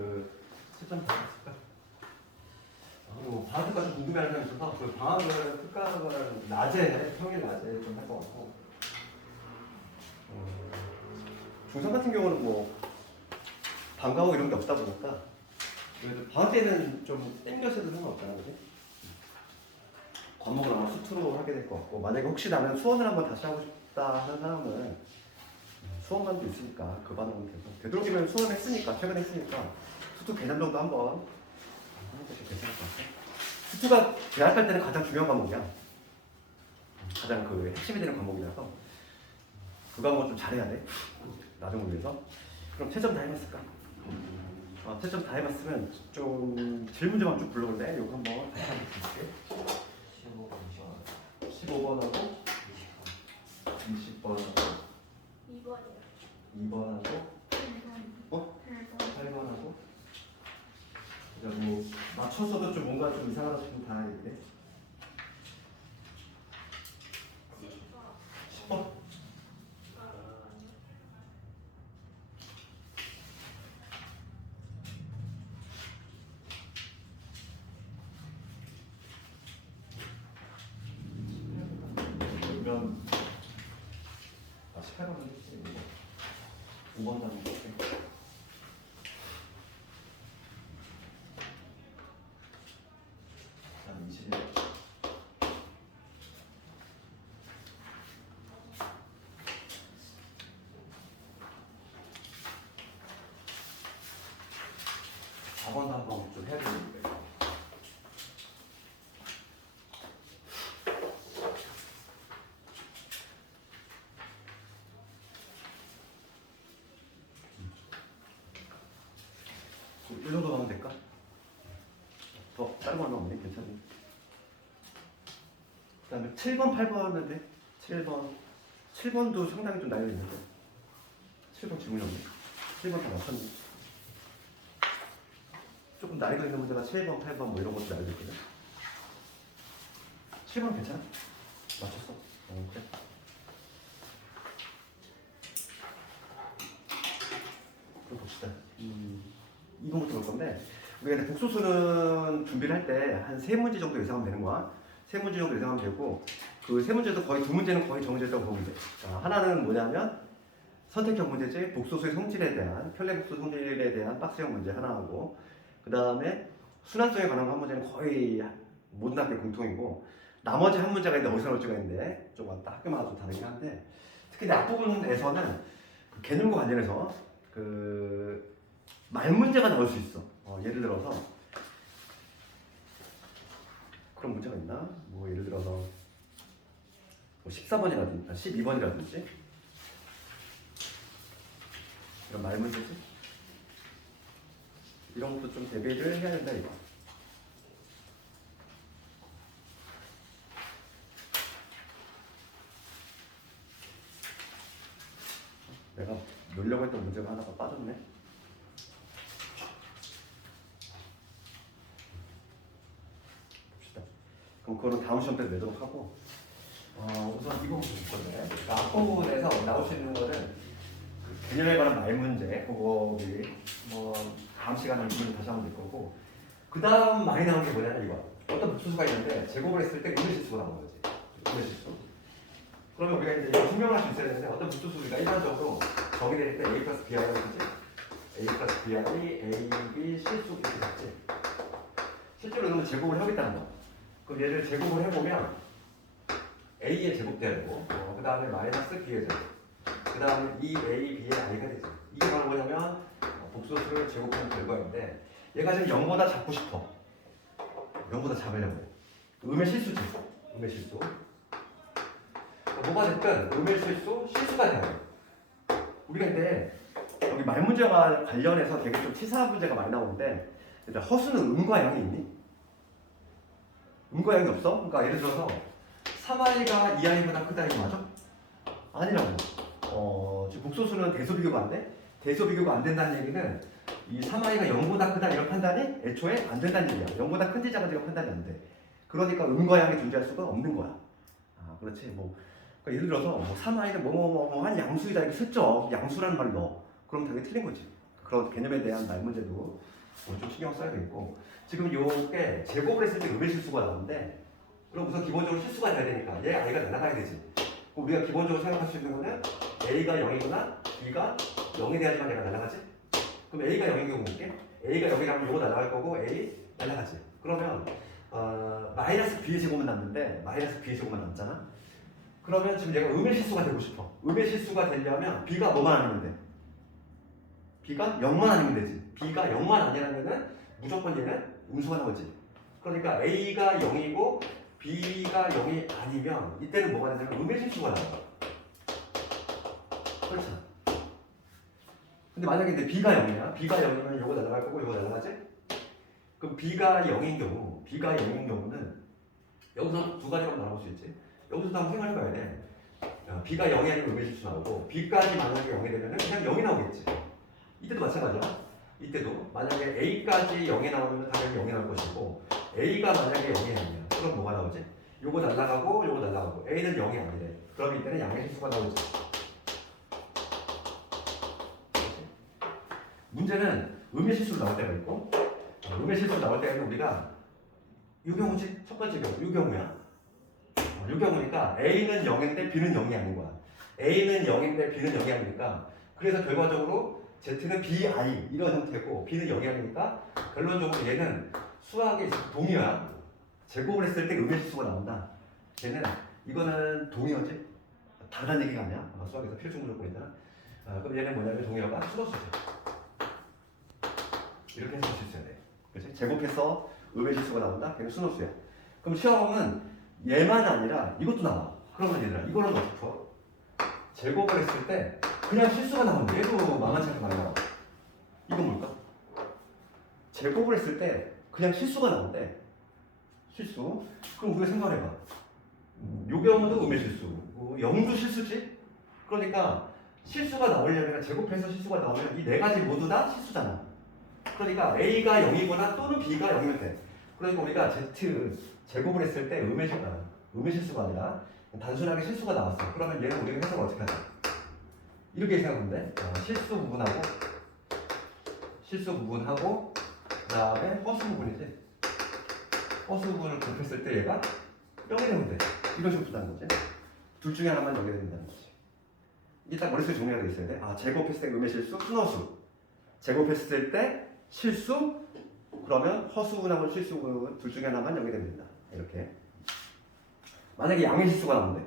그 채점 다 했을까? 그리고 방학까지 좀 궁금해하는 사람이 있어서 그 방학을 특강을 낮에 평일 낮에 좀 할 것 같고 중3 같은 경우는 뭐 방과후 이런 게 없다 보니까 그래도 방학 때는 좀 땡겨서 해도 상관없잖아, 그지? 과목을 아마 수투로 하게 될 것 같고 만약에 혹시 나는 수원을 한번 다시 하고 싶다 하는 사람은 수원반도 있으니까 그 반응은 계속 되도록이면 수원 했으니까 최근에 했으니까 수투 개념 정도 한번 하는 것이 괜찮을 것 같아. 수투가 대학할 때는 가장 중요한 과목이야. 가장 그 핵심이 되는 과목이라서 그 과목을 좀 잘해야 돼. 나중을 위해서. 그럼 채점 다 해봤을까? 채점 다 해봤으면 좀 질문지만 쭉 불러볼래? 이거 한번 다시 한번 볼게. 15번하고 20번하고 2번하고 8번하고 그다음에 맞춰서도 좀 뭔가 좀 이상하다 싶으면 다 얘기해. 10번? 그러면 18번은 했지. 5번 단위 볼게. 한 21. 4번도 한번 좀 해야 되는데. 이 정도 하면 될까? 더 다른 거 하면 없네. 괜찮네. 그 다음에 7번, 8번 하는데 7번도 상당히 좀 나이가 있는데 7번 질문이 없네. 7번 다 맞췄네. 조금 나이가 있는 문제가 7번, 8번 뭐 이런 것도 나이가 있거든. 7번 괜찮아? 맞췄어? 그래. 그럼 봅시다. 이거부터 볼 건데 우리가 복소수는 준비를 할 때 한 3문제 정도 예상하면 되는 거야. 3문제 정도 예상하면 되고 그 3문제도 거의 2문제는 거의 정해졌다고 보면 돼. 하나는 뭐냐면 선택형 문제지 복소수의 성질에 대한 편례복수 성질에 대한 박스형 문제 하나 하고 그 다음에 순환성에 관한 한 문제는 거의 모든 학교 공통이고 나머지 한 문제가 있는데 어디서 나올지가 있는데 좀 왔다 학교마다 좀 다르긴 한데 특히 내 앞부분에서는 그 개념과 관련해서 그 말 문제가 나올 수 있어. 예를 들어서 그런 문제가 있나? 뭐 예를 들어서 뭐 14번이라든지 12번이라든지 이런 말 문제지? 이런 것도 좀 대비를 해야 된다 이거. 내가 놓으려고 했던 문제가 하나가 빠졌네. 봅시다. 그럼 그거는 다음 시험 때 내도록 하고 우선 이거 볼 건데 앞부분에서 나올 수 있는 거는 그 개념에 관한 말 문제 그거 우리 뭐 다음 시간에 이걸 다시 하면 될 거고 그 다음 많이 나오는 게 뭐냐면 이거 어떤 복수수가 있는데 제곱을 했을 때 음의 실수가 나오는 거지. 음의 실수. 그러면 우리가 이제 이거 증명할 수 있어야 되는데 어떤 복수수 우리가 일반적으로 정의될 때 a 플러스 b이라고 하지. a 플러스 b이 a, b, 실수 이렇게 됐지. 실제로 이거는 제곱을 하겠다는 거. 그럼 얘를 제곱을 해보면 a의 제곱 돼야 되고 그 다음에 마이너스 b의 제곱 그 다음에 2a, b의 i가 되죠. 이게 바로 뭐냐면 복소수를 제곱하는 결과인데 얘가 지금 0보다 작고 싶어. 0보다 작으려고. 음의 실수지. 음의 실수. 뭐가 됐든 음의 실수, 실수가 돼야 돼. 우리가 근데 여기 말 문제와 관련해서 되게 좀 치사한 문제가 많이 나오는데 일단 허수는 음과 양이 있니? 음과 양이 없어? 그러니까 예를 들어서 3i가 2i보다 크다 이거 맞아? 아니라고. 지금 복소수는 대소 비교가 안 돼? 대소 비교가 안 된다는 얘기는 이 3i가 0보다 크다 이런 판단이 애초에 안 된다는 얘기야. 0보다 큰지 작은지가 판단이 안 돼. 그러니까 음과 양이 존재할 수가 없는 거야. 그렇지. 뭐 그러니까 예를 들어서 뭐 3i는 뭐한 양수이다 이렇게 슬쩍 양수라는 말을 넣어. 그럼 되게 틀린 거지. 그런 개념에 대한 말 문제도 좀 신경 써야 되겠고 지금 요게 제곱을 했을 때 음의 실수가 나오는데 그럼 우선 기본적으로 실수가 돼야 되니까 얘 i가 날아가야 되지. 그럼 우리가 기본적으로 생각할 수 있는 거는 a가 0이거나 b가 0이 돼야지만 얘가 날아가지. 그럼 a가 0인 경우 볼게. a가 0이라면 요거 날아갈 거고 a 날아가지. 그러면 마이너스 b의 제곱은 남는데 마이너스 b의 제곱만 남잖아. 그러면 지금 얘가 음의 실수가 되고 싶어. 음의 실수가 되려면 b가 뭐만 아니면 돼? b가 0만 아니면 되지. b가 0만 아니라면은 무조건 얘는 음수가 나오지. 그러니까 a가 0이고 b가 0이 아니면 이때는 뭐가 되냐면 음의 실수가 나와. 그렇죠. 근데 만약에 이제 b가 0이야. b가 0이면 요거 날아갈 거고 요거 날아가지? 그럼 b가 0인 경우는 여기서 두 가지로 나올 수 있지. 여기서도 한번 생각해 봐야 돼. b가 0이 아니면 음의 실수 나오고 b까지 만약에 0이 되면은 그냥 0이 나오겠지. 이때도 마찬가지야. 이때도 만약에 a까지 0이 나오면 당연히 0이 나올 것이고 a가 만약에 0이 아니야. 그럼 뭐가 나오지? 요거 날라가고 요거 날라가고 a는 0이 아니래. 그럼 이때는 양의 실수가 나오지. 문제는 음의 실수로 나올 때가 있고 음의 실수로 나올 때는 우리가 이 경우지. 첫 번째 경우 이 경우야. 이 경우니까 a는 0인데 b는 0이 아닌 거야. a는 0인데 b는 0이 아니니까 그래서 결과적으로 z는 bi 이런 형태고 b는 0이 아니니까 결론적으로 얘는 수학의 동의어야. 제곱을 했을 때 음의 실수가 나온다. 얘는 이거는 동의어지? 다른 얘기가 아니야. 수학에서 필수 무조건이잖아. 그럼 얘는 뭐냐면 동의어가 수도수지. 이렇게 해서 쓸 수 있어야 돼. 그렇지? 제곱해서 음의 실수가 나온다? 걔는 수노수야. 그럼 시험은 얘만 아니라 이것도 나와. 그러면 얘들아 이거는 어떻게 풀어? 제곱을 했을 때 그냥 실수가 나오는데 얘도 만만치 않게 많이 나와. 이건 뭘까? 제곱을 했을 때 그냥 실수가 나오는데 실수? 그럼 우리가 생각을 해봐. 요 경우도 음의 실수. 영도 실수지? 그러니까 실수가 나오려면 제곱해서 실수가 나오면 이 네 가지 모두 다 실수잖아. 그러니까 a가 0이거나 또는 b가 0이면 돼. 그러니까 우리가 z 제곱을 했을 때 음의 실수가 아니라 단순하게 실수가 나왔어. 그러면 얘는 우리가 해석을 어떻게 하자? 이렇게 생각하면 돼. 실수 부분하고 그 다음에 허수 부분이지. 허수 부분을 곱했을 때 얘가 0이 되면 돼. 이런 식으로 푼다는 거지. 둘 중에 하나만 0이 된다는 거지. 이게 딱 머릿속에 정리가 되어 있어야 돼. 제곱했을 때 음의 실수, 순허수. 제곱했을 때 실수, 그러면 허수분하고 실수분 둘 중에 하나만 0이 됩니다. 이렇게. 만약에 양의 실수가 나오는데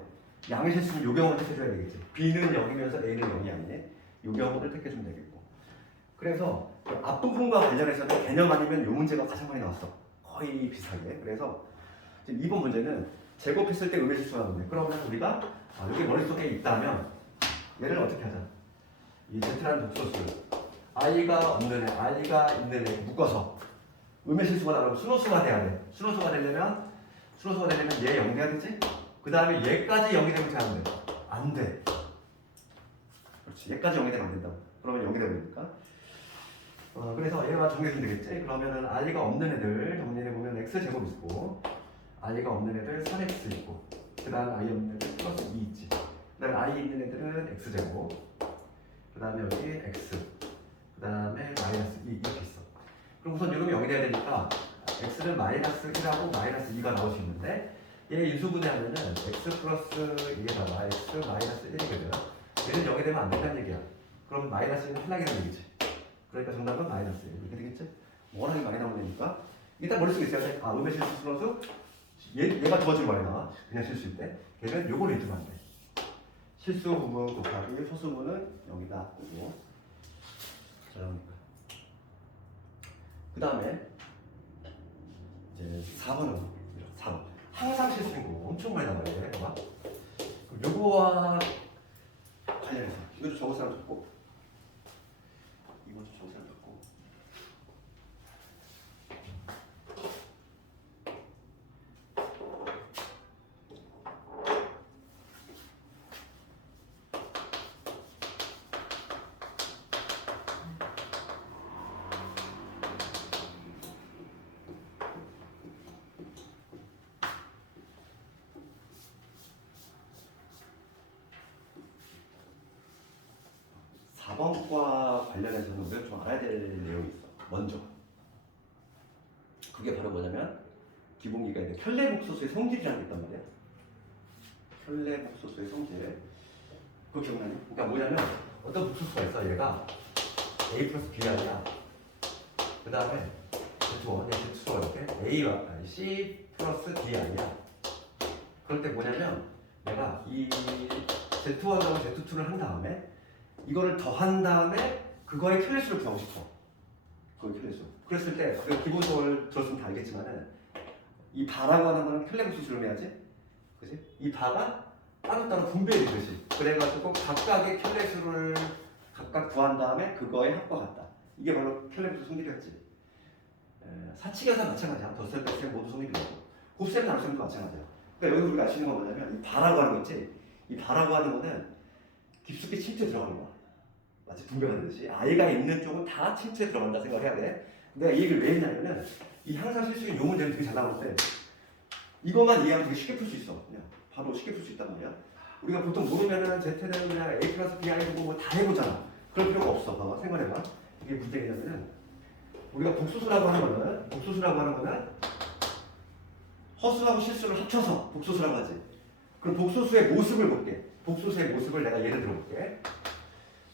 양의 실수는 요 경우를 택해줘야 되겠지. b는 0이면서 a는 0이 아니네. 요 경우를 택해주면 되겠고. 그래서 앞부분과 관련해서는 개념 아니면 요 문제가 가장 많이 나왔어. 거의 비슷하게. 그래서 지금 이번 문제는 제곱했을 때 음의 실수가 나오는데 그러면 우리가 여기 머릿속에 있다면 얘를 어떻게 하자? 이 z라는 독소수 i가 없는 애, i가 있는 애 묶어서 음의 실수가 나오면 순호수가 돼야 돼. 순호수가 되려면 얘 0이 돼야 되지? 그 다음에 얘까지 0이 되면 잘 안 돼. 안 돼. 그렇지. 얘까지 0이 되면 안 된다. 그러면 0이 되니까. 그래서 얘가 정리해주면 되겠지? 그러면은 i가 없는 애들 정리해보면 x제곱 있고 i가 없는 애들 3x 있고 그 다음에 i 없는 애들 플러스 2 있지. 그 다음에 i 있는 애들은 x제곱 그 다음에 여기 x 그 다음에 마이너스 2 이렇게 있어. 그럼 우선 이놈이 0이 돼야 되니까 x는 마이너스 1하고 마이너스 2가 나올 수 있는데 얘 인수분해하면은 x 플러스 2에다가 x 마이너스 1이거든. 얘는 0이 되면 안 된다는 얘기야. 그럼 마이너스 1은 탈락이라는 얘기지. 그러니까 정답은 마이너스 1 이렇게 되겠지? 워낙에 많이 나오니까 일단 머릿속에 있어야 돼. 음의 실수 플러스 얘가 두 번째로 많이 나와. 그냥 실수일 때 걔는 요거를 잊으면 안 돼. 실수 부분 곱하기 소수분은 여기다 두고 그러니까 그 다음에 이제 4번은 4번 항상 실수인 거 엄청 많이 나와요. 봐봐. 요거와 관련해서 이거 좀 적을 사람 적고 이거 좀 적을 사람 적고 4번과 관련해서는 우리가 좀 알아야 될 내용이 있어. 먼저 기본기가 있는데 켤레복소수의 성질이라는 게 있단 말이야. 켤레복소수의 성질. 그거 기억나니? 그러니까 뭐냐면 어떤 복소수가 있어. 얘가 A 플러스 B 아니야. 그 다음에 Z1, Z2가 이렇게 A와 C 플러스 D 아니야. 그럴 때 뭐냐면 내가 이 Z1하고 Z2를 한 다음에 이거를 더한 다음에 그거의 켤레수를 구하고 싶어. 그거의 켤레수. 그랬을 때 기본적으로 들었으면 다 알겠지만은 이 바라고 하는 거는 켤레복소수를 해야지. 그치? 이 바가 따로따로 분배되듯이. 그래가지고 각각의 켤레수를 각각 구한 다음에 그거의 합과 같다. 이게 바로 켤레복소 성질이었지. 사칙에서 마찬가지야. 덧셈, 뺄셈 모두 성립이고 곱셈, 나눗셈도 마찬가지야. 그러니까 여기 우리가 아시는 건 뭐냐면 이 바라고 하는 거지. 이 바라고 하는 거는 깊숙이 침투에 들어가는 거야. 마치 분배가 되듯이 아이가 있는 쪽은 다 침투에 들어간다 생각을 해야 돼. 내가 이 얘기를 왜 했냐면은 이 항상 실수인 요 문제는 되게 잘 나오는데 이것만 이해하면 되게 쉽게 풀 수 있어. 그냥 바로 쉽게 풀 수 있단 말이야. 우리가 보통 모르면은 Z는 그냥 A 플러스 B I 보고 뭐 다 해보잖아. 그럴 필요가 없어. 봐봐, 생각해봐. 이게 무슨 얘기냐면은 우리가 복소수라고 하는 거는 허수하고 실수를 합쳐서 복소수라고 하지. 그럼 복소수의 모습을 볼게. 복소수의 모습을 내가 예를 들어 볼게.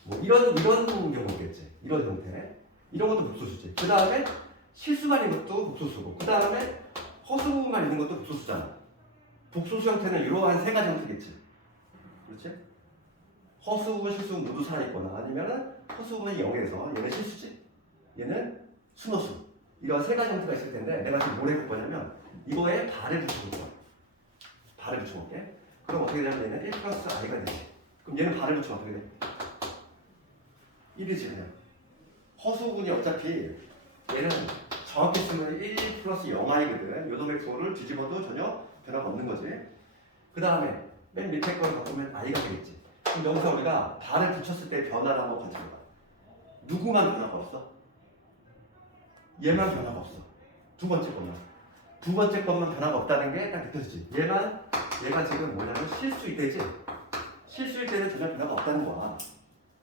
뭐 이런 경우겠지. 이런 형태. 이런 것도 복소수지. 그 다음에 실수만 있는 것도 복소수고. 그 다음에 허수만 있는 것도 복소수잖아. 복소수 형태는 이러한 세 가지 형태겠지. 그렇지? 허수분, 실수분 모두 살아있거나 아니면은 허수분이 0에서 얘는 실수지. 얘는 순허수. 이런 세 가지 형태가 있을 텐데 내가 지금 뭘 해볼 거냐면 이거에 발을 붙여볼 거야. 발을 붙여볼게. 그럼 어떻게 되냐면 얘는 1 플러스 i가 되지. 그럼 얘는 발을 붙이면 어떻게 돼? 1이지 그냥. 허수분이 어차피 얘는 정확히 쓰면 1 플러스 0i거든. 요놈의 부호를 뒤집어도 전혀 변화가 없는 거지. 그 다음에 맨 밑에 걸 바꾸면 i가 되겠지. 그럼 여기서 우리가 발을 붙였을 때 변화를 한번 가져봐. 누구만 변화가 없어? 얘만 변화가 없어. 두 번째 것만 변화가 없다는 게 딱 느껴지지. 얘가 지금 뭐냐면 실수일 때지. 실수일 때는 전혀 변화가 없다는 거야.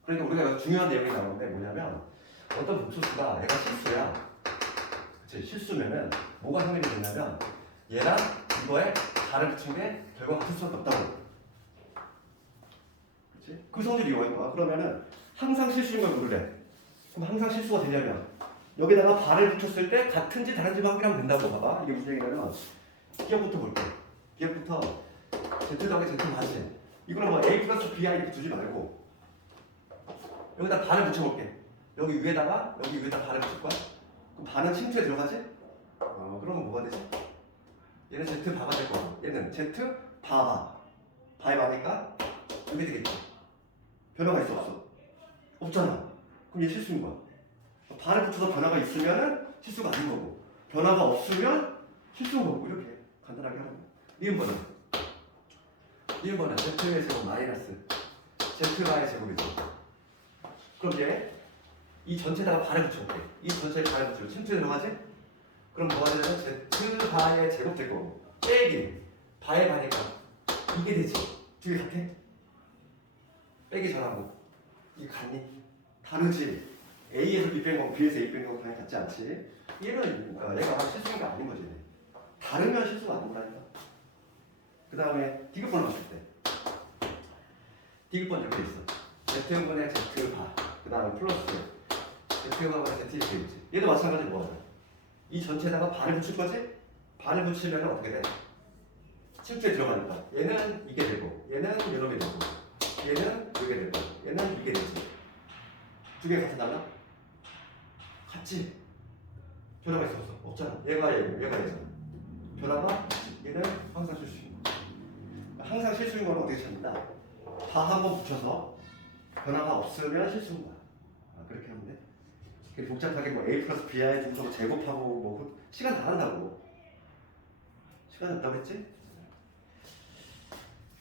그러니까 우리가 중요한 내용이 나오는데 뭐냐면 어떤 복소수가 얘가 실수야. 그치? 실수면은 뭐가 성립이 되냐면 얘랑 이거에 발을 붙인 게 결과가 같을 수밖에 없다고. 그치? 그 성질이 이거인 거야. 그러면은 항상 실수인 걸 모를래. 그럼 항상 실수가 되냐면 여기다가 발을 붙였을 때 같은지 다른지 확인하면 된다고. 봐봐. 이게 무슨 얘기냐면 기억부터 볼게. 기억부터 Z 더하기 Z 반신. 이거는 뭐 A 플러스 BI 이렇게 두지 말고 여기다 발을 붙여볼게. 여기 위에다 발을 붙일 거야. 그럼 반은 침투에 들어가지? 그러면 뭐가 되지? 얘는 Z 바가 될 거야. 얘는 Z 바바. 바에 바니까 이게 되겠지. 변화가 있어 없어? 없잖아. 그럼 얘 실수인 거야. 발을 붙여서 변화가 있으면 실수가 아닌 거고 변화가 없으면 실수인 거고 이렇게 간단하게 하는 거야. 니은번은 Z의 제곱 마이너스 Z바의 제곱이죠. 그럼 얘 이 전체에다가 발을 붙여볼게. 이 전체에 발을 붙이고 침투에 들어가지? 그럼 뭐가 되냐면 Z바의 제곱 될 거고 빼기 바의 바니까 이게 되지. 두 개 같아? 빼기 전하고 이게 같니? 다르지. A에서 B 뺀 거고 B에서 A 뺀 거고 당연히 같지 않지. 얘는 얘가 실수가 아닌 거지. 다르면 실수가 아닌 거라니까. 그 다음에 디귿번을 봤을 때 디귿번 이렇게 있어. Z분의 Z바 그 다음에 플러스 Z바분의 Z 이렇게 있지. 얘도 마찬가지로 뭐하냐. 이 전체에다가 발을 붙일 거지? 발을 붙이면 어떻게 돼? 침투에 들어가니까 얘는 이게 되고 얘는 이놈이 되고 얘는 이게 되고 얘는 이게 되지. 두 개 같이 달라? 같지? 변화가 있어 없어? 없잖아. 얘가 얘고 얘가 얘잖아. 변화가 없지. 얘는 항상 실수인 거야. 항상 실수인 거는 어떻게 찾는다? 다 한번 붙여서 변화가 없으면 실수인 거야. 그렇게 하면 돼. 되게 복잡하게 뭐 A 플러스 BI 중에서 제곱하고 뭐 시간 다 한다고. 시간 없다고 했지?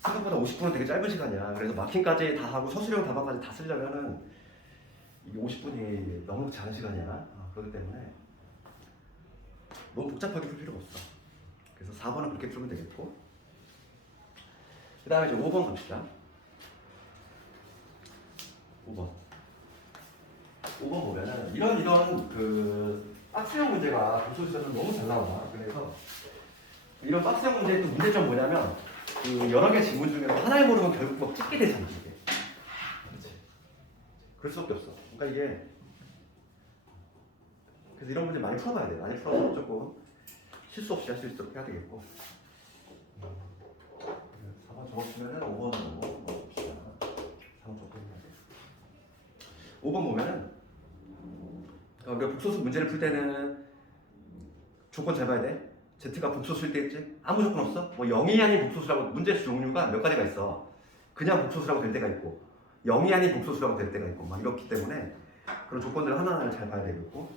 생각보다 50분은 되게 짧은 시간이야. 그래서 마킹까지 다 하고 서술형 답안까지 다 쓰려면은 이게 50분이 너무 작은 시간이야. 그렇기 때문에 너무 복잡하게 풀 필요가 없어. 그래서 4번은 그렇게 풀면 되겠고 그 다음에 이제 5번 갑시다. 5번 보면은 이런 그 학습형 문제가 복소수에서는 너무 잘 나와. 그래서 이런 박스형 문제의 또 문제점 뭐냐면 그 여러 개 지문 중에서 하나를 모르면 결국 막 찍게 되잖아 이게. 그렇지. 그럴 수밖에 없어. 그러니까 이게 그래서 이런 문제 많이 풀어봐야 돼. 많이 풀어서 조금 실수 없이 할 수 있도록 해야 되겠고. 4번 적었으면은 5번으로 봅시다. 4번 적었는데 5번 보면은 우리가 복소수 문제를 풀 때는 조건 잘 봐야 돼. Z가 복소수일 때 있지? 아무 조건 없어. 뭐 0이 아닌 복소수라고 문제 종류가 몇 가지가 있어. 그냥 복소수라고 될 때가 있고 0이 아닌 복소수라고 될 때가 있고 막 이렇기 때문에 그런 조건들을 하나하나 잘 봐야 되겠고.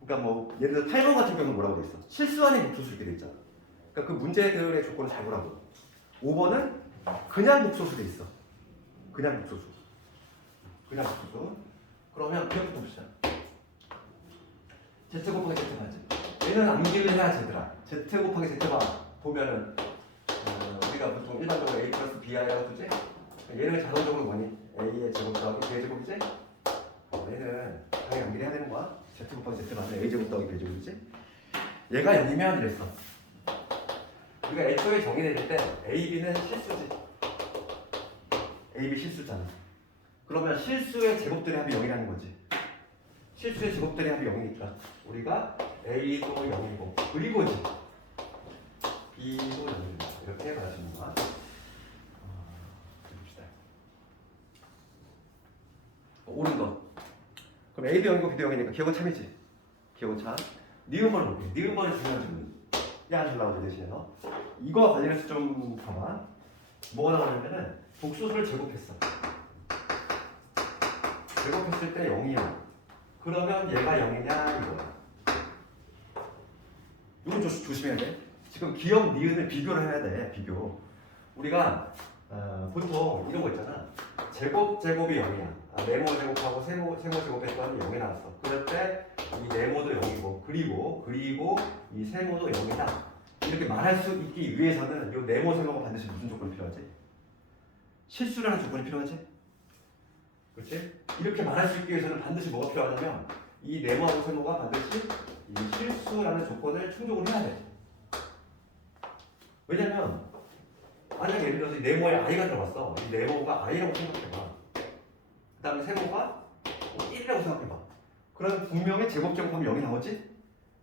그러니까 뭐 예를 들어 8번 같은 경우는 뭐라고 돼 있어? 실수 아닌 복소수일 때도 있잖아. 그러니까 그 문제들의 조건을 잘 보라고. 5번은 그냥 복소수 돼 있어. 그냥 복소수. 그냥 복소수. 그러면 기억부터 봅시다. Z 곱하기 Z 맞지? 얘는 암기를 해야 제더라. Z 곱하기 Z가 보면은 우리가 보통 일반적으로 A 플러스 BI라고 쓰지? 얘는 자동적으로 뭐니? A의 제곱 더하기 B의 제곱이지? 얘는 당연히 암기를 해야 되는 거야. Z 곱하기 Z 맞으면 A 제곱 더하기 B 제곱이지? 얘가 0이면 이랬어. 우리가 애초에 정의내릴 때 A, B는 실수지. A, B 실수잖아. 그러면 실수의 제곱들의 합이 0이라는 거지. 실수의 제곱들의 합이 0이니까 우리가 A도 0이고 그리고지 B도 0이고 이렇게 말할 수 있는 거야. 봅시다. 옳은 거. 그럼 A도 0이고 B도 0이니까 기억은 참이지. 기억은 참. 니은번을 볼게. 니은번이 중요한 질문. 야, 잘 나오죠, 대신에서. 이거와 관련해서 좀 봐봐. 뭐가 나오냐면은 복소수를 제곱했어. 제곱했을 때 0이야. 그러면 얘가 0이냐 이거야. 이건 조심해야 돼. 지금 기억 니은을 비교를 해야 돼. 비교. 우리가 보통 이런 거 있잖아. 제곱이 0이야. 네모 제곱하고 세모 제곱했더니 0이 나왔어. 그럴 때 이 네모도 0이고 그리고 이 세모도 0이다. 이렇게 말할 수 있기 위해서는 이 네모 세모가 반드시 무슨 조건이 필요하지? 실수라는 조건이 필요하지? 그렇지? 이렇게 말할 수 있기 위해서는 반드시 뭐가 필요하냐면 이 네모하고 세모가 반드시 이 실수라는 조건을 충족을 해야 돼. 왜냐면 만약에 예를 들어서 이 네모에 i가 들어갔어. 이 네모가 i라고 생각해봐. 그 다음에 세모가 1이라고 생각해봐. 그럼 분명히 제곱하면 0이 나오지?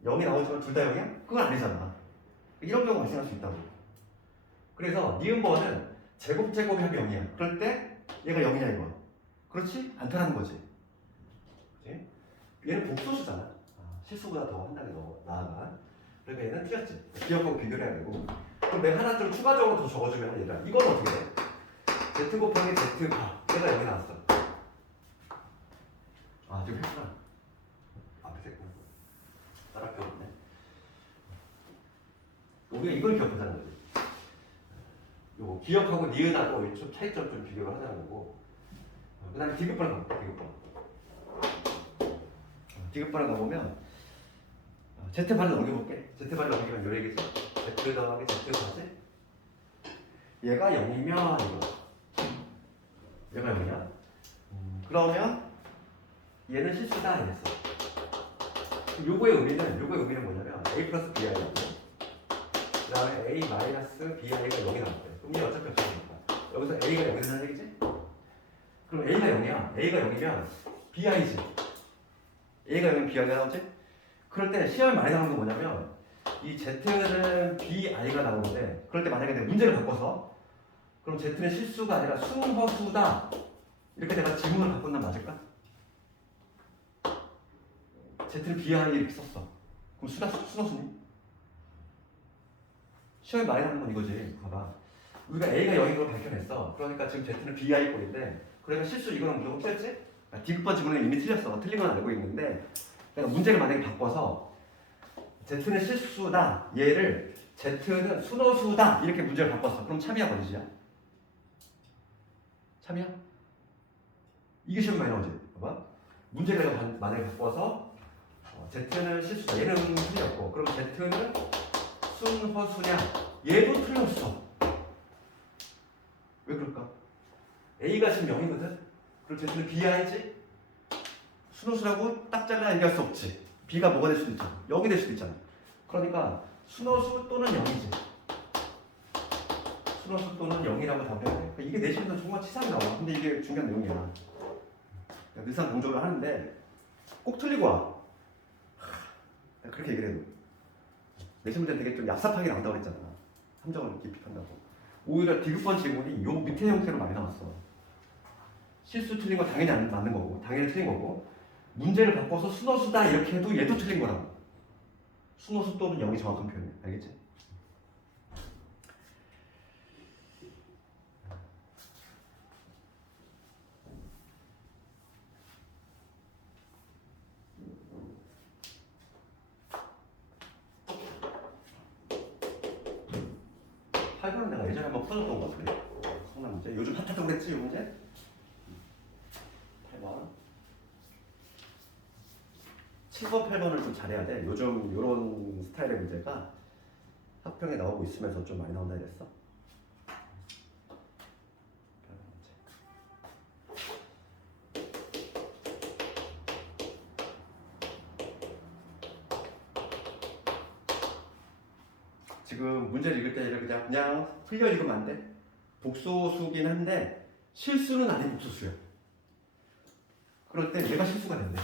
0이 나오지만 둘 다 0이야? 그건 아니잖아. 이런 경우가 발생할 수 있다고. 그래서 니은번은 제곱이 합이 0이야. 그럴 때 얘가 0이냐 이거야. 그렇지? 않다는 거지. 그치? 얘는 복소수잖아. 실수보다 더 한 단계 더 나아가. 그러니까 얘는 틀렸지. 기억하고 비교를 해야 되고. 그럼 내가 하나 좀 추가적으로 더 적어주면 얘들아 이건 어떻게 돼? Z 곱하기 Z가 얘가 여기 나왔어. 지금 했구나. 앞에 했구나. 따라 껴있네. 우리가 이걸 기억하자는 거지. 요거 기억하고 니은하고 좀 차이점 좀 비교를 하자는 거고. 그 다음에 디귿번을 가볼까? 디귿번을 가보면 Z반을 넘겨볼게. Z반을 넘기면 요 얘기지. Z 더하기 Z까지 얘가 0이면 이거 얘가 0이야. 그러면 얘는 실수다 이랬어. 요거의 의미는 뭐냐면 A 플러스 BI라고 그 다음에 A 마이너스 BI가 0이 나왔대. 그럼 얘 어차피 없으니까 여기서 A가 0이 된다는 얘기지? 그럼 A가 0이야. A가 0이면 BI지. A가 0이면 BI가 나오지? 그럴 때 시험에 많이 나오는 거 뭐냐면 이 Z는 BI가 나오는데 그럴 때 만약에 내가 문제를 바꿔서 그럼 Z는 실수가 아니라 순허수다 이렇게 내가 지문을 바꾼다면 맞을까? Z는 BI 이렇게 썼어. 그럼 순허수니? 시험에 많이 나오는 건 이거지. 봐봐. 우리가 A가 0인 걸 밝혀냈어. 그러니까 지금 Z는 BI 꼴인데 그러니까 실수 이거는 무조건 틀렸지? 디귿번 지문은 이미 틀렸어. 틀린 건 알고 있는데 내가 문제를 만약에 바꿔서 Z는 실수다. 얘를 Z는 순허수다. 이렇게 문제를 바꿨어. 그럼 참이야 버리지야? 참이야? 이게 시험에 많이 나오지. 봐봐. 문제를 내가 만약에 바꿔서 Z는 실수다. 얘는 틀렸고 그럼 Z는 순허수냐? 얘도 틀렸어. 왜 그럴까? A가 지금 0이거든? 그럼 Z는 BI지? 순호수라고 딱 잘라 얘기할 수 없지. B가 뭐가 될 수도 있잖아. 0이 될 수도 있잖아. 그러니까 순호수 또는 0이지. 순호수 또는 0이라고 답해야 돼. 그러니까 이게 내신에서 정말 치사하게 나와. 근데 이게 중요한 내용이야. 그러니까 늘상 공조를 하는데 꼭 틀리고 와. 그렇게 얘기를 해도. 내신 문제는 되게 좀 얍삽하게 나온다고 했잖아. 함정을 깊이 판다고. 오히려 디귿번 질문이 요 밑에 형태로 많이 나왔어. 실수 틀린 거 당연히 안 맞는 거고, 당연히 틀린 거고, 문제를 바꿔서 순호수다 이렇게 해도 얘도 틀린 거라고. 순호수 또는 0이 정확한 표현이야. 알겠지? 팔번은 내가 예전에 한번 풀어줬던 것 같은데. 성남 문제. 요즘 핫하다고 그랬지, 이 문제? 8번. 7번, 8번을 좀 잘해야 돼. 요즘 이런 스타일의 문제가 학평에 나오고 있으면서 좀 많이 나온다 이랬어. 지금 문제를 읽을 때 그냥 흘려 읽으면 안 돼. 복소수긴 한데 실수는 아닌 복소수야. 그럴 때 얘가 실수가 된대.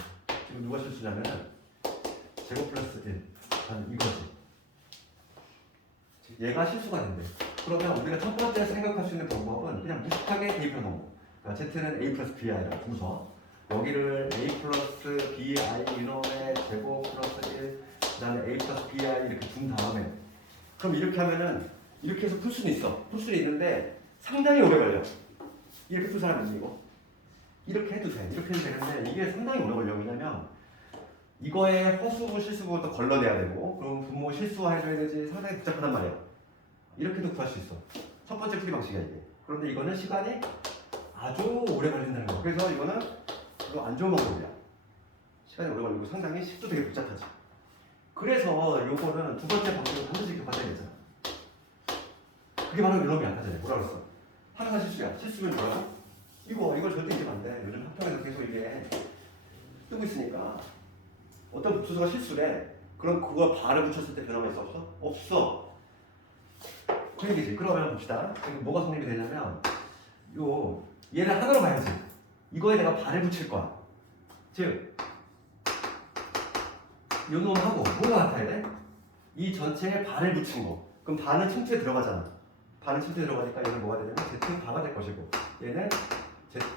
지금 누가 실수냐면 제곱 플러스 1 이거지. 얘가 실수가 된대. 그러면 우리가 첫 번째 생각할 수 있는 방법은 그냥 무식하게 대입해 놓은 거. Z는 A 플러스 BI라 분서. 여기를 A 플러스 BI 이놈의 제곱 플러스 1 그 다음에 A 플러스 BI 이렇게 둔 다음에 그럼 이렇게 하면은 이렇게 해서 풀 수는 있어. 풀 수는 있는데 상당히 오래 걸려. 이렇게 풀 사람 있니 이거? 이렇게 해도 돼. 이렇게 해도 되는데 이게 상당히 오래 걸려. 왜냐면 이거에 허수부 실수부터 걸러내야 되고 그럼 분모 실수해줘야 되지. 상당히 복잡하단 말이야. 이렇게도 구할 수 있어. 첫 번째 풀이 방식이야 이게. 그런데 이거는 시간이 아주 오래 걸린다는 거. 그래서 이거는 이거 안 좋은 방법이야. 시간이 오래 걸리고 상당히 식도 되게 복잡하지. 그래서 요거는 두 번째 방법을 반드시 기억하셔야 되잖아. 그게 바로 이놈이 안 하잖아요. 뭐라 그랬어? 하나가 실수야. 실수면 뭐라고? 이걸 절대 잊으면 안 돼. 요즘 학평에서 계속 이게 뜨고 있으니까 어떤 복수수가 실수래. 그럼 그거 발을 붙였을 때 변화가 있어 없어? 없어. 그 얘기지. 그러면 봅시다. 지금 뭐가 성립이 되냐면 얘를 하나로 봐야지. 이거에 내가 발을 붙일 거야. 즉 요 놈하고 뭐가 같아야 돼? 이 전체에 발을 붙인 거. 그럼 반은 침투에 들어가잖아. 반은 침투에 들어가니까 얘는 뭐가 되냐면 Z바가 될 것이고 얘는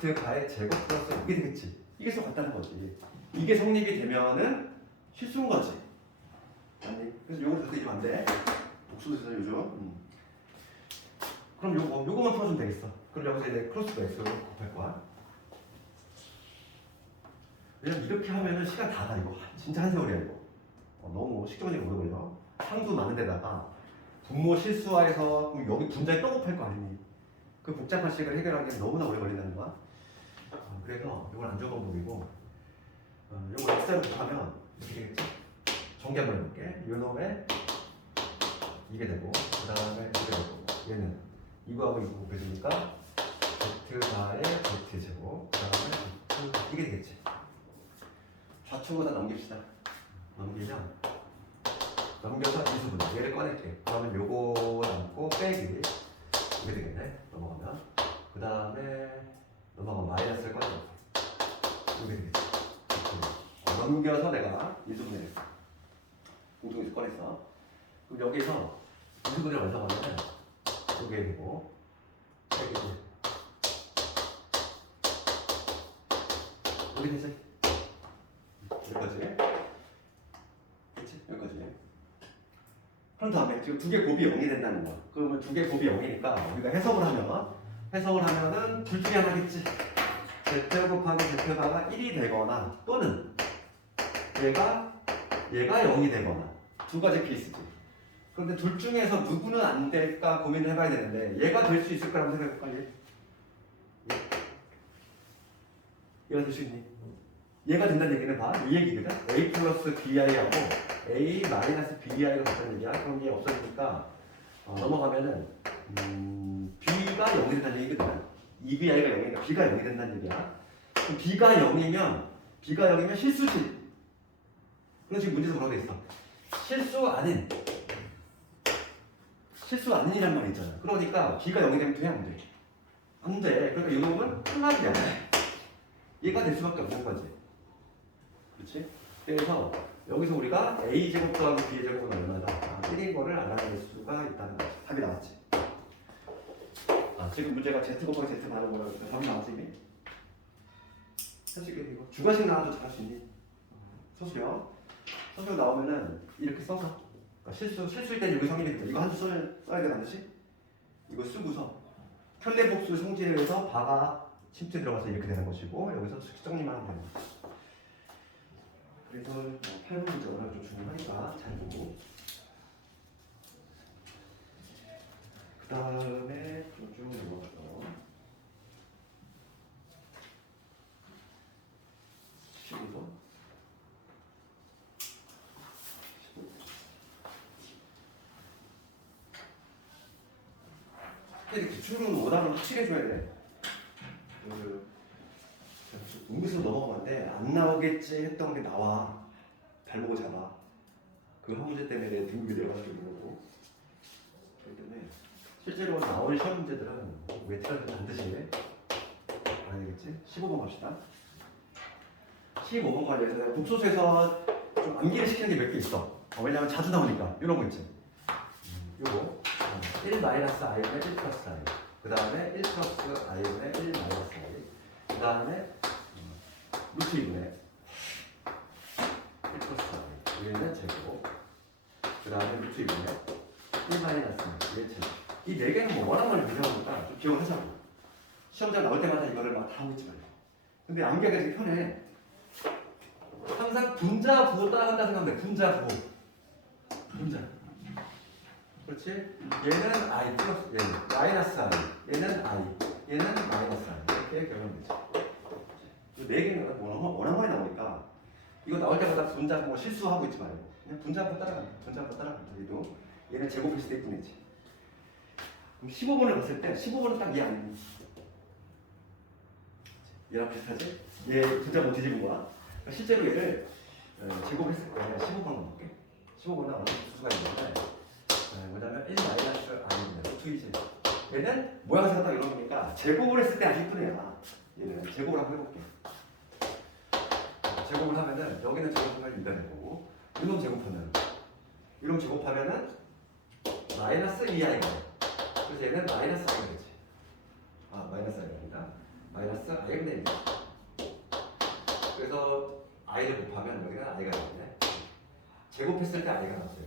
Z바의 제곱 플러스 이게 되겠지. 이게 서 같다는 거지. 이게 성립이 되면은 실수인 거지. 아니, 그래서 요거 절대 잊으면 안 돼. 복수에서 요즘. 그럼 요거만 풀어주면 되겠어. 그럼 여기서 이제 크로스도 X로 곱할 거야. 왜냐면 이렇게 하면은 시간 다 가, 이거. 진짜 한 세월이야, 이거. 너무 식적으로 오래 걸려. 상수 많은 데다가 분모 실수화해서 그럼 여기 분자에 또 곱할 거 아니니. 그 복잡한 식을 해결하기엔 너무나 오래 걸린다는 거야. 그래서 이건 안 좋은 방법이고, 이걸 X로 곱하면 이렇게 되겠지? 정리 한번 해볼게. 요 놈에 이게 되고, 그 다음에 이게 되고, 얘는 이거하고 이거 곱해주니까 Z바의 Z제곱, 그 다음에 이게 되겠지. 좌측으로 다 넘깁시다. 넘겨서 이수분 얘를 꺼낼게. 그러면 요거 남고 빼기 이게 되겠네. 넘어가면 그 다음에 넘어가면 마이너스를 꺼내고 이게 되겠지. 넘겨서 내가 이수분을 공통에서 꺼냈어. 그럼 여기서 이수분을 완성하면 요게 되고 빼기 여기 되지. 여기까지. 그렇지? 여기까지. 그런 다음에 지금 두 개 곱이 0이 된다는 거야. 그러면 두 개 곱이 0이니까 우리가 해석을 하면은 둘 중에 하나겠지. Z 곱하기 Z바가 1이 되거나 또는 얘가 0이 되거나 두 가지 케이스지. 그런데 둘 중에서 누구는 안 될까 고민을 해봐야 되는데 얘가 될 수 있을 거라고 생각해 빨리. 얘가 될 수 있니? 얘가 된다는 얘기는 봐. 이 얘기거든. A 플러스 BI하고 A 마이너스 BI가 같다는 얘기야. 그럼 얘 없어지니까 넘어가면은 B가 0이 된다는 얘기거든. EBI가 0이니까 B가 0이 된다는 얘기야. 그럼 B가 0이면 실수지. 그럼 지금 문제에서 뭐라고 돼 있어? 실수 아닌 실수 아닌이란 말이 있잖아. 그러니까 B가 0이 되면 돼, 안 돼? 안 돼. 그러니까 이 놈은 탈락이야. 얘가 될 수밖에 없는 거지. 그렇지? 그래서 여기서 우리가 A제곱 더하기 B제곱은 얼마다? 1인 거를 알아낼 수가 있다는 거지. 답이 나왔지. 지금 문제가 Z 곱하기 Z 바로 뭐라고 했어? 답이 나왔지 이미? 사실 이거 주관식 나와도 잘할 수 있니? 소수령 나오면은 이렇게 써서 그러니까 실수일 땐 여기 성립이 돼. 이거 한 줄 써야 돼 반드시. 이거 쓰고서 편례복수 성질에 의해서 바가 침투에 들어가서 이렇게 되는 것이고 여기서 정리만 하면 되는 거지. 그래서 8번 문제 워낙 좀 중요하니까 잘 보고 그 다음에 쭉 넘어가서 12번 근데 기출은 오답을 확실히 해줘야 돼. 음기수로 넘어가는데 안 나오겠지 했던 게 나와. 잘 보고 잡아. 그 한 문제 때문에 내 등급이 내려갈 수 있는 거고. 그렇기 때문에 실제로 나올 시험 문제들은 외트라도 반드시 알아야 되겠지? 15번 갑시다. 15번 관련해서 내가 독소수에서 좀 암기를 시키는 게 몇 개 있어. 왜냐면 자주 나오니까 이런 거 있지. 요거 1 마이너스 i분의 1 플러스 i. 그 다음에 1 플러스 i분의 1 마이너스 i. 그 다음에 루트 2분의 1 플러스 i. 얘는 제곱. 그 다음에 루트 2분의 1 마이너스 1 제곱. 이 네 개는 뭐 워낙 많이 유명하니까 좀 기억하자고. 시험장 나올 때마다 이거를 막 다 하고 있지 말고. 근데 암기하기가 되게 편해. 항상 분자 부호 따라간다 생각하면 돼. 분자 부호. 분자. 그렇지? 얘는 i 플러스 얘는 마이너스 i. 얘는 i. 얘는 마이너스 i. 이렇게 결정되지. 네 개는 워낙 많이 나오니까 이거 나올 때마다 분자 뭐 실수하고 있지 말고 그냥 분자 부호 따라간다. 분자 부호 따라간다. 얘도 얘는 제곱했을 때 뿐이지. 그럼 15번을 봤을 때 15번은 딱 얘 아니고 얘랑 비슷하지? 얘 분자 못 뒤집은 거야. 그러니까 실제로 얘를 제곱했을 때 15번 넘게 15번은 어느 수가 있는데 뭐냐면 1 마이너스 i인데 루트 2제 얘는 모양새가 딱 이런 거니까 제곱을 했을 때 아직 뿐이야. 얘는 제곱을 한번 해볼게. 제곱을 하면은 여기는 제곱하면 2가 될 거고 이놈 제곱하면 이놈 제곱하면은 마이너스 2i가 돼. 그래서 얘는 마이너스 i가 되지. 마이너스 i가 아니다. 마이너스 i가 됩니다. 그래서 i를 곱하면 여기는 i가 되네. 제곱했을 때 i가 나왔어요.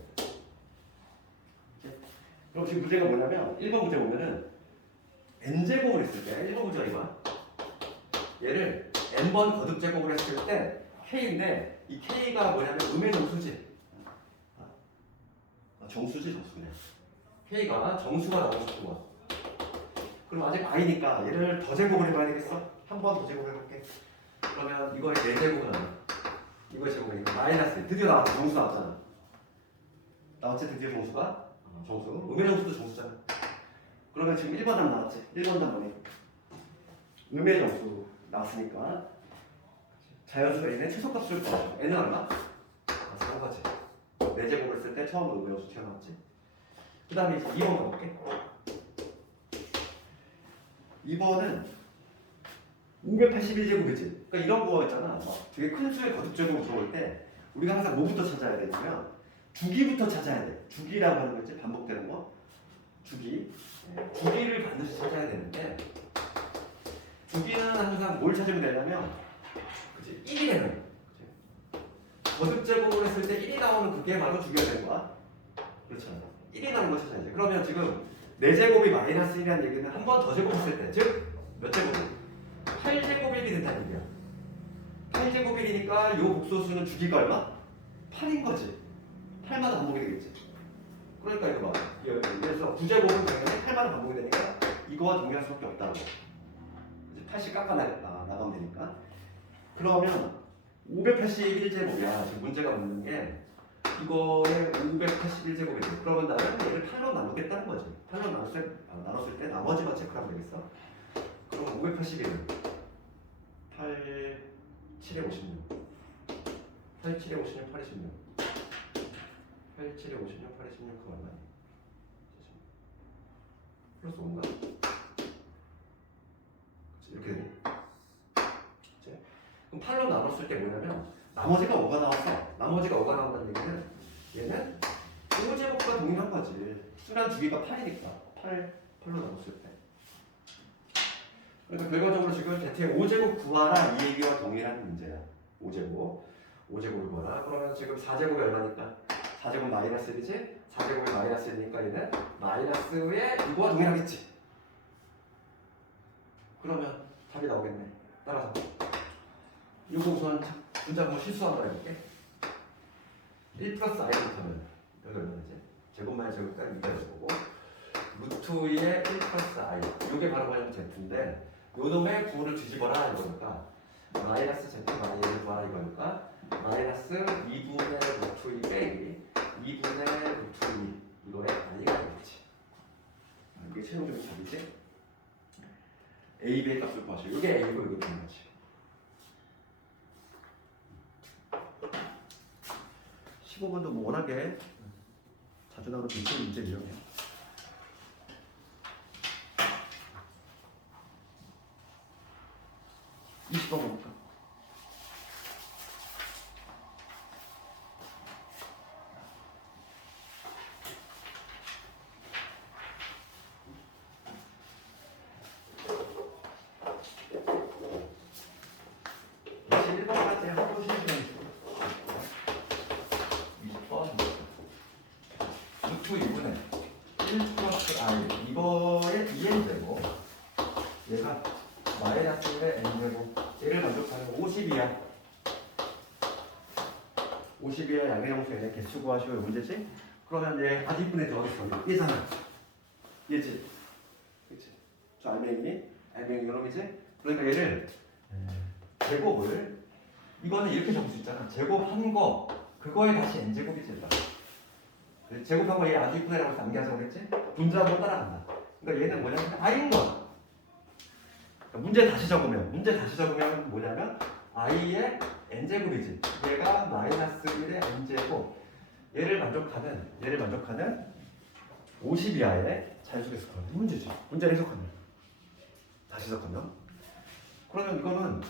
그럼 지금 문제가 뭐냐면 1번 문제 보면은 n제곱을 했을 때 1번 문제가 이거야. 얘를 n번 거듭제곱을 했을 때 k인데 이 k가 뭐냐면 음의 정수지. 정수지 정수 그냥. k가 정수가 나오고 싶은 거야. 그럼 아직 i니까 얘를 더 제곱을 해봐야 되겠어? 한 번 더 제곱을 해볼게. 그러면 이거의 4제곱은 아니야. 이거의 제곱이니까 마이너스. 드디어 나왔어. 정수 나왔잖아. 나왔지 드디어 정수가? 정수. 음의 정수도 정수잖아. 그러면 지금 1번 답 나왔지? 1번 답 뭐니? 음의 정수 나왔으니까 자연수가 있네. 최소값을 구하자. n은 얼마? 4가지. 4제곱을 했을 때 처음 음의 정수 튀어나왔지? 그 다음에 이제 2번 가볼게. 2번은 581제곱이지. 그러니까 이런 거 있잖아. 막 되게 큰 수의 거듭제곱으로 들어올 때 우리가 항상 뭐부터 찾아야 되냐면 주기부터 찾아야 돼. 주기라고 하는 거지. 반복되는 거. 주기. 주기를 반드시 찾아야 되는데 주기는 항상 뭘 찾으면 되냐면 그치? 1이 되는 거야. 거듭제곱을 했을 때 1이 나오는 그게 바로 주기가 되는 거야. 그렇잖아. 1이 나오는 거 찾아야지. 그러면 지금 4제곱이 마이너스 1이라는 얘기는 한 번 더 제곱했을 때 즉 몇 제곱이? 8제곱일이 된다는 얘기야. 8제곱일이니까 이 복소수는 주기가 얼마? 8인 거지. 8마다 반복이 되겠지. 그러니까 이거 봐. 그래서 9제곱은 당연히 8마다 반복이 되니까 이거와 동일할 수밖에 없다고. 이제 80 나가면 되니까. 그러면 581제곱이야. 지금 문제가 묻는 게 이거에 581제곱이지. 그러면 나는 얘를 8로 나누겠다는 거지. 8로 나눴을 때 나머지만 체크하면 되겠어. 그럼 581은 8, 7에 56. 8, 7에 56, 8에 16. 8, 7에 56, 8에 16 그거 얼마니? 플러스 5인가? 이렇게 되네. 그치? 그럼 8로 나눴을 때 뭐냐면 나머지가 5가 나왔어. 나머지가 5가 나온다는 얘기는 얘는 5제곱과 동일한 거지. 순환 주기가 8이니까 8로 나눴을 때. 그러니까 결과적으로 지금 Z의 5제곱 구하라 이 얘기와 동일한 문제야. 5제곱을 구하라. 그러면 지금 4제곱이 얼마니까? 4제곱 마이너스 1이지? 4제곱이 마이너스 1이니까 얘는 마이너스의 이거와 동일하겠지. 그러면 답이 나오겠네. 따라서 이거 우선 문자 한번 실수 한번 해볼게. 1 플러스 i부터는 여기 얼마지? 제곱만 제곱까지 이렇게 되고 루트 2의 1 플러스 i 이게 바로 뭐냐면 z인데 요 놈의 구를 뒤집어라 이거니까 마이너스 z 마이너스 구하라 이거니까 마이너스 2분의 루트 2 빼기 2분의 루트 2 이거의 i가 되겠지. 이게 최종적인 답이지. a, b의 값을 구하시오. 이게 a고 이거 되는 거지. 15번도 뭐 워낙에 자주 나오는 비슷한 문제예요. 20번 볼까? 이거의 2n제곱 얘가 마이너스 1의 n제곱 얘를 만족하는 50이야 50이야 양의 정수의 개수 구하시오 문제지? 그러면 얘 아주 이쁜애 어디 있어? 얘잖아 얘지? 그치? 저 알맹이 이놈이지? 그러니까 얘를 제곱을 이거는 이렇게 적을 수 있잖아 제곱한 거 그거에 다시 n제곱이지 제곱한 거 얘 아주 이쁜 애라고 해서 암기하자고 그랬지? 분자하고 따라간다. 그러니까 얘는 뭐냐면 i인 거야. 그러니까 문제 다시 적으면 뭐냐면 i의 n제곱이지. 얘가 마이너스 1의 n제곱. 얘를 만족하는 50 이하의 자연수계수 구하는 문제지. 문제를 해석하면. 다시 해석하면. 그러면 이거는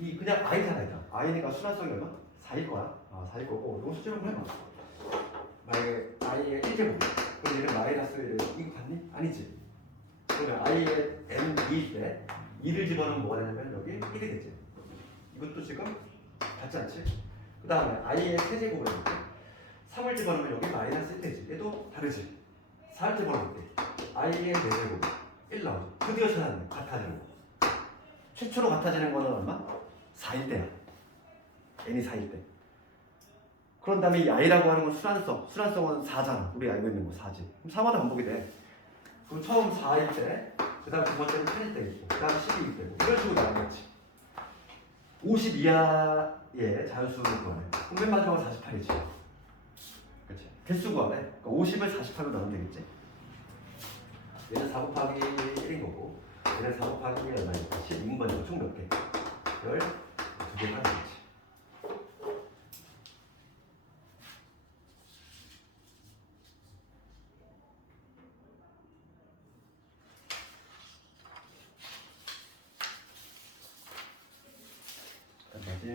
이 그냥 i잖아. 일단. i니까 순환성이 얼마? 4일 거야. 4일 거고. 이거 수제로 해봐. 만약에 i의 1제곱 그럼 얘는 마이너스 1 이거 같니? 아니지. 그러면 i의 n2일 때 2를 집어넣으면 뭐가 되냐면 여기 1이 되지. 이것도 지금 같지 않지? 그 다음에 i의 세제곱을 해볼게 3을 집어넣으면 여기 마이너스 1 되지. 얘도 다르지. 4를 집어넣을 때 i의 4제곱 1 나오지. 드디어 찾았네. 같아지는 거. 최초로 같아지는 거는 얼마? 4일 때야. n이 4일 때. 그런 다음에 이 i라고 하는 건 순환성은 4잖아. 우리 알고 있는 거 4지. 그럼 4마다 반복이 돼. 그럼 처음 4일 때, 그 다음 두 번째는 8일 때고, 그 다음 12일 때고, 이런 식으로 나가겠지. 50 이하의 자연수를 구하네. 그럼 맨 마지막은 48이지. 그렇지. 개수 구하네. 그러니까 50을 48로 나누면 되겠지. 얘는 4 곱하기 1인 거고, 얘는 4 곱하기 1이 얼마니까 12인 거니까 총 몇 개? 12개가 되겠지.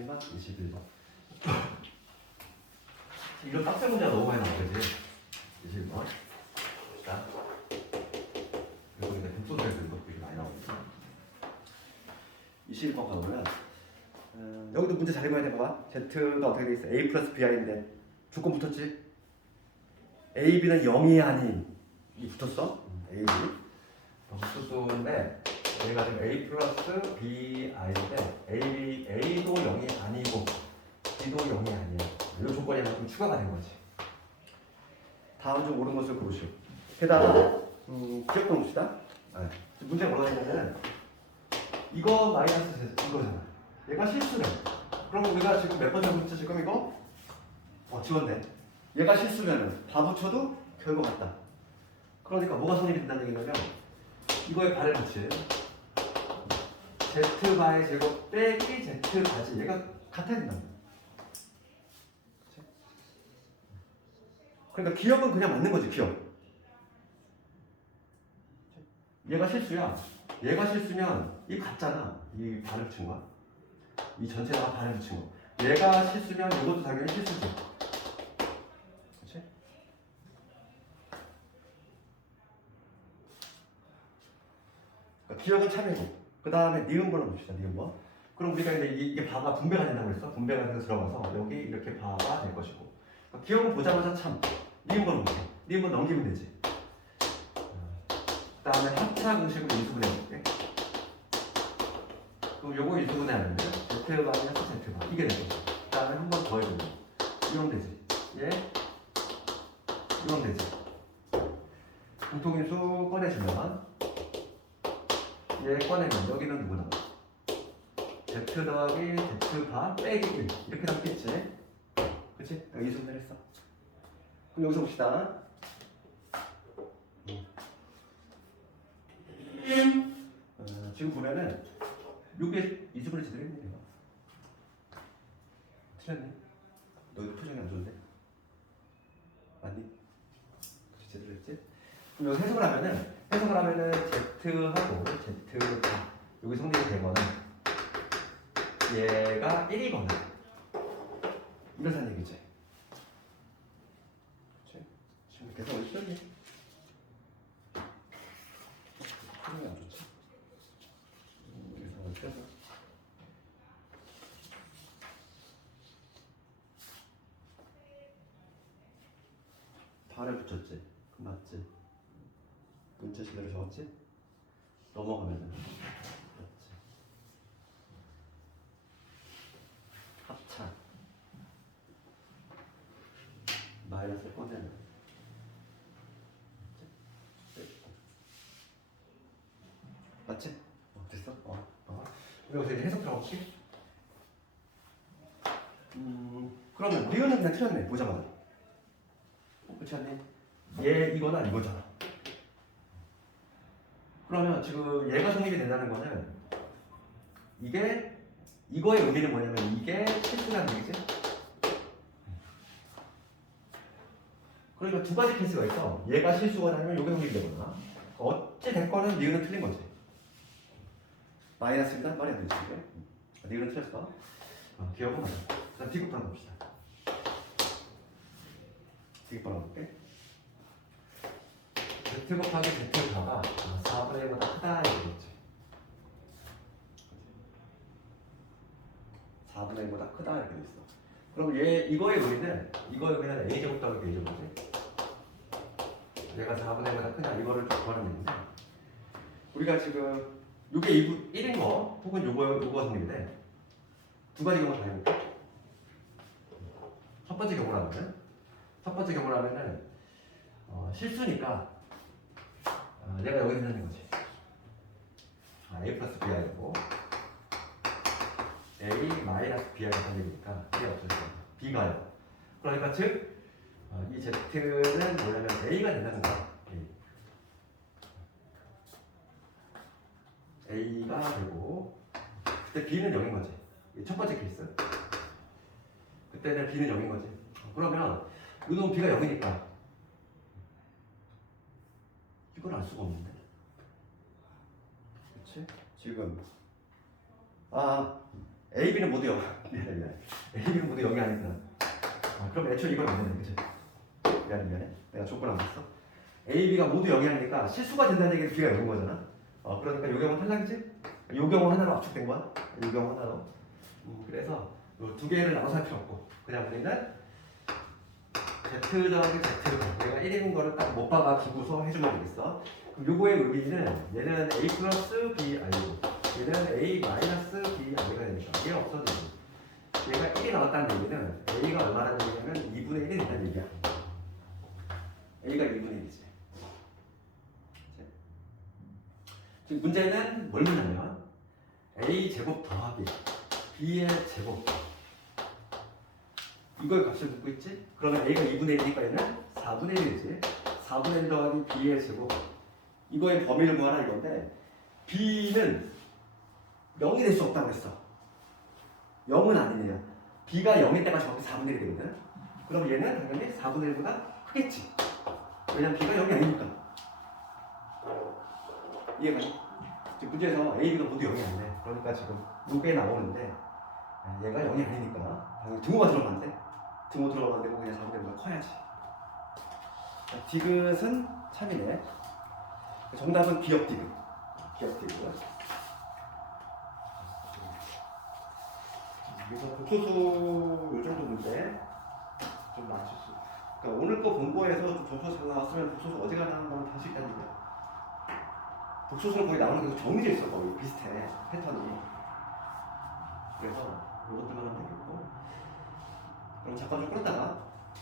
마지막 21번. 이런 빡센 문제가 너무 많이 나오지. 21번. 자, 그리고 이제 독소에서 이것들이 많이 나오니까. 21번 가보면 여기도 문제 잘 읽어야 돼. 봐봐. Z가 어떻게 돼 있어? A 플러스 BI인데 조건 붙었지? A, B는 0이 아닌 이 붙었어? A, B. 붙었는데 얘가 지금 A 플러스 BI인데 A도 0이 아니고 B도 0이 아니야. 이 조건이 만큼 추가가 된 거지. 다음 중 옳은 것을 고르시오. 게다가 기억 봅시다. 문제가 뭐가 있냐면 이거 마이너스 이거잖아. 얘가 실수래. 그럼 우리가 지금 몇 번째 문제 지금 이거? 지웠네. 얘가 실수면은 다 붙여도 결과 같다. 그러니까 뭐가 성립이 된다는 얘기냐면 이거에 발을 붙이 Z바의 제곱 빼기 Z바지 얘가 같아야 된다. 그러니까 기억은 그냥 맞는 거지. 기억. 얘가 실수야. 얘가 실수면 이 같잖아. 이 반을 붙인 거야. 이 전체에다가 반을 붙인 거. 얘가 실수면 이것도 당연히 실수지. 그렇지? 그러니까 기억은 참이고 그 다음에 니은번호 봅시다. 니은번. 그럼 우리가 이제 이게 바가 분배가 된다고 그랬어. 분배가 돼서 들어가서 여기 이렇게 바가 될 것이고 그러니까 기억은 보자마자 참. 니은번호 볼게. 니은번 넘기면 되지. 그 다음에 합차 공식으로 인수분해 볼게. 그럼 요거 인수분해 하는데 Z바면 Z바 이게 되죠. 그 다음에 한 번 더 해보면 이러면 되지. 예? 이러면 되지. 공통인수 꺼내주면 얘 꺼내면 여기는 누구 나와? Z 더하기 Z바 빼기 1 이렇게 남겠지? 그치? 여기 이수분해를 했어. 그럼 여기서 봅시다. 지금 보면은 요게 이수분해 제대로 했네 내가. 틀렸네. 너 표정이 안 좋은데? 맞니? 제대로 했지? 그럼 여기 해석을 하면은 Z하고 Z가 여기 성립이 되거나 얘가 1이거나 이렇다는 얘기지. 그치? 지금 계속 어디 시작해? 표정이 안 좋지? 계속 어디 시작해? 발에 붙였지? 그럼 맞지? 문자 제대로 적었지? 넘어가면은 맞지? 합차 마이너스 꺼내는 맞지? 됐어? 우리 여기서 이제 해석 들어갈게. 그러면 리은은 그냥 틀렸네 보자마자. 그렇지 않니? 얘 이거나 이거잖아. 그러면 지금 얘가 성립이 된다는 거는 이게 이거의 의미는 뭐냐면 이게 실수라는 얘기지. 그러니까 두 가지 케이스가 있어. 얘가 실수가 아니면 요게 성립이 되거나 어찌 됐거는 니은은 틀린 거지. 마이너스입니다. 말이 안 되지. 니은은 틀렸어. 기억은 맞아. 자, D급 하나 봅시다. D급 하나 볼게. Z 곱하기 Z가 4분의 1보다 크다 이렇게 되겠지. 4분의 1보다 크다 이렇게 돼 있어. 그럼 이거의 의미는 A제곱 더하기 B제곱이지. 얘가 4분의 1보다 크다 이거를 구하는 얘기인데 우리가 지금 요게 1인 거 혹은 요거 성립이 돼. 두 가지 경우를 다 해볼게. 첫 번째 경우라면은 실수니까 얘가 여기 있는 거지. A 플러스 B이고 A 마이너스 B가 성립이니까 이게 없어지죠. B가요. 그러니까 즉 이 Z는 뭐냐면 A가 된다는 거야. A가 되고 그때 B는 0인 거지. 첫 번째 케이스. 그때는 B는 0인 거지. 그러면 이놈 B가 0이니까 이걸 알 수가 없는데. 그치? 지금 A, B는 모두 0. 미안해. A, B는 모두 0이 아니구나. 그럼 애초에 이걸 만드네. 그치? 미안해. 내가 조건 안 봤어. A, B가 모두 0이 아니니까 실수가 된다는 얘기는 B가 0인 거잖아. 그러니까 요 경우 탈락이지? 요 경우 하나로 압축된 거야. 요 경우 하나로. 그래서 요 두 개를 나눠서 할 필요 없고 그냥 우리는 Z 더하기 Z가 내가 1인 거를 딱 못 박아 두고서 해주면 되겠어. 그럼 요거의 의미는 얘는 A 플러스 B 아니고 얘는 A 마이너스 B 아니가 되니까 얘가 없어지고 얘가 1이 나왔다는 얘기는 A가 얼마나 되냐면 2분의 1이 된다는 얘기야. A가 2분의 1이지. 지금 문제는 뭘 묻냐면 A 제곱 더하기 B의 제곱 이걸 값을 묻고 있지? 그러면 A가 2분의 1이니까 얘는 4분의 1이지. 4분의 1 더하기 B의 제곱 이거의 범위를 구하라 이건데 B는 0이 될 수 없다고 했어. 0은 아니냐. B가 0일 때가 정확히 4분의 1이 되거든. 그럼 얘는 당연히 4분의 1보다 크겠지. 왜냐면 B가 0이 아니니까. 이해가 지금 문제에서 A, B가 모두 0이 아니네. 그러니까 지금 요게 나오는데 얘가 0이 아니니까 당연히 등호가 들어가면 안 돼. 등호 들어가면 안 되고 그냥 자동대보다 커야지. 디귿은 참이네. 정답은 기억 디귿. 기억 디귿. 그래서 복소수 요 정도 문제 좀 맞출 수. 그러니까 오늘 거 본 거에서 좀 점수가 잘 나왔으면 복소수 어디가 나오는 건 다시 있다는 거야. 복소수는 거의 나오는 게 정해져 있어. 거의 비슷해 패턴이. 그래서 이것들만 하면 되겠고. 그럼 잠깐 좀 끌었다가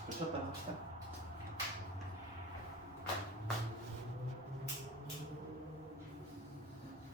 붙였다 합시다.